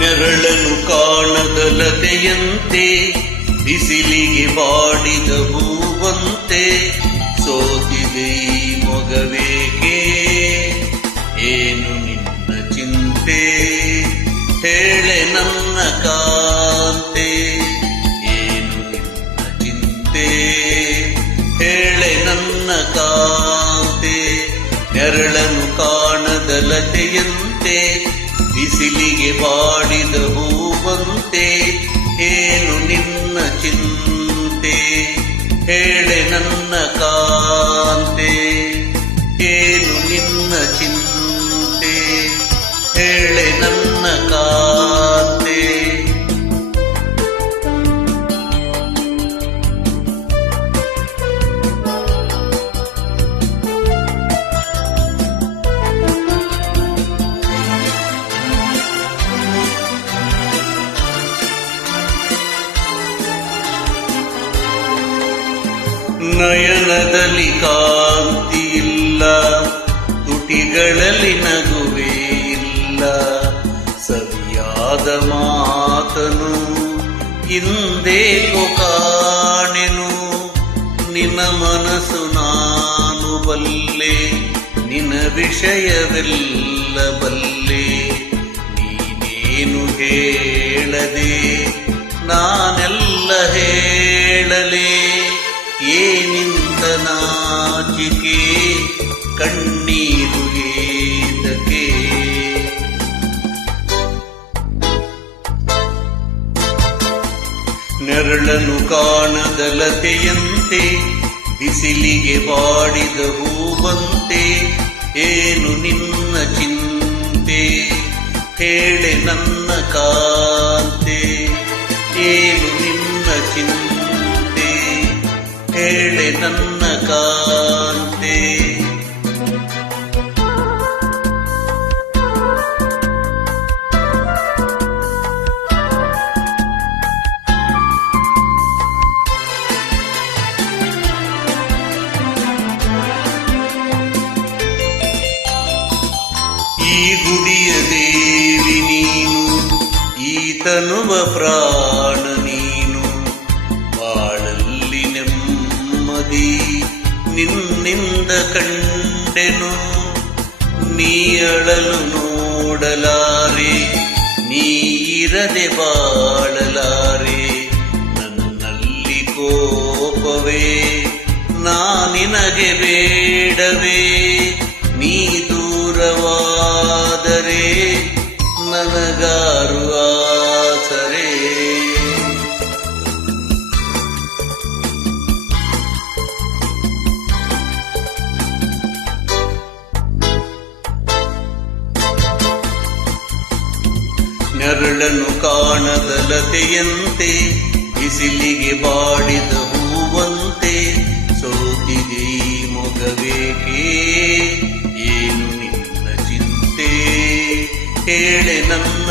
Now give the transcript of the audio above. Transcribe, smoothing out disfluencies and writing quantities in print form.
ನೆರಳನು ಕಾಣದಲತೆಯಂತೆ ಬಿಸಿಲಿಗೆ ಬಾಡಿದ ಹೂವಂತೆ ಸೋತಿದೆ ಈ ಮೊಗವೇಕೆ ಏನು ನಿನ್ನ ಚಿಂತೆ ಹೇಳೆ ನನ್ನ ಕಾಂತೆ ಏನು ನಿನ್ನ ಚಿಂತೆ ಹೇಳೆ ನನ್ನ ಕಾಂತೆ ನೆರಳನು ಕಾಣದಲತೆಯಂತೆ ಬಿಸಿಲಿಗೆ ಬಾಡಿದ ಹೂವಂತೆ ಏನು ನಿನ್ನ ಚಿಂತೆ ಹೇಳೆ ನನ್ನ ಕಾಂತೆ ಏನು ನಿನ್ನ ಚಿಂತೆ ಹೇಳೆ ನನ್ನ ಕಾಂತೆ ನಯನದಲ್ಲಿ ಕಾಂತಿಯಿಲ್ಲ ತುಟಿಗಳಲ್ಲಿ ನಗುವೇ ಇಲ್ಲ ಸವಿಯಾದ ಮಾತನು ಹಿಂದೇಕೋ ಕಾಣೆನು ನಿನ್ನ ಮನಸ್ಸು ನಾನು ಬಲ್ಲೆ ನಿನ್ನ ವಿಷಯವೆಲ್ಲ ಬಲ್ಲೆ ನೀನೇನು ಹೇಳದೆ ನಾನೆಲ್ಲ ಹೇಳಲೇ ಏನಿಂತ ನಾಚಿಕೆ ಕಣ್ಣೀರು ಏತಕೆ ನೆರಳನು ಕಾಣದಲತೆಯಂತೆ ಬಿಸಿಲಿಗೆ ಬಾಡಿದ ಹೂವಂತೆ ಏನು ನಿನ್ನ ಚಿಂತೆ ಹೇಳೆ ನನ್ನ ಕಾಂತೆ ಏನು ನಿನ್ನ ಚಿಂತೆ ಹೇಳೆ ನನ್ನ ಕಾಂತೆ ಈ ಗುಡಿಯ ದೇವಿ ನೀನು ಈ ತನುವ ಪ್ರಾಣ ನೀನು ಬಾಳಲ್ಲಿ ನೆಮ್ಮದಿ ನಿನ್ನಿಂದ ಕಂಡೆನು ನೀ ಅಳಲು ನೋಡಲಾರೆ ನೀರದೆ ಬಾಳಲಾರೆ ನನ್ನಲ್ಲಿ ಕೋಪವೇ ನಾನಿನಗೆ ಬೇಡವೇ ನೀ ದೂರವಾದರೆ ನನಗಾರು ಆಸರೆ ನೆರಳನು ಕಾಣದಲತೆಯಂತೆ ಬಿಸಿಲಿಗೆ ಬಾಡಿದ ಹೂವಂತೆ ಸೋತಿದೆ ಈ ಮೊಗವೇಕೆ ಏನು ನಿನ್ನ ಚಿಂತೆ ಹೇಳೆ ನನ್ನ